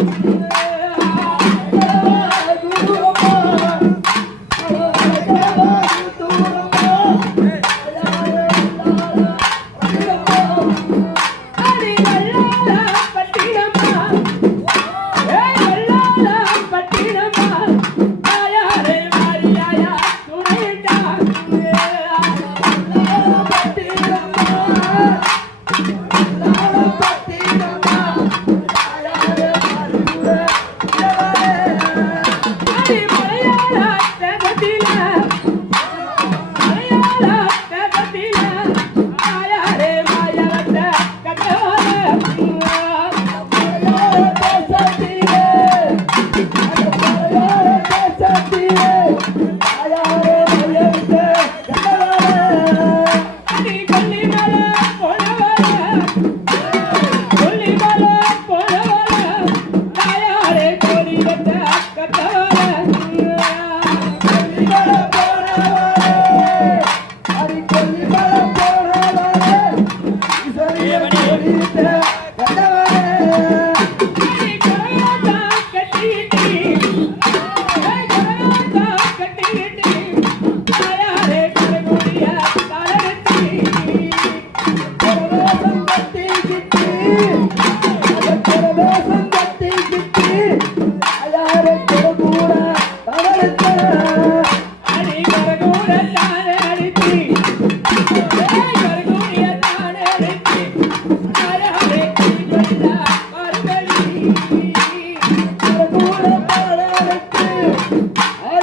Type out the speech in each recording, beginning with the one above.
Thank you.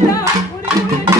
What are you doing?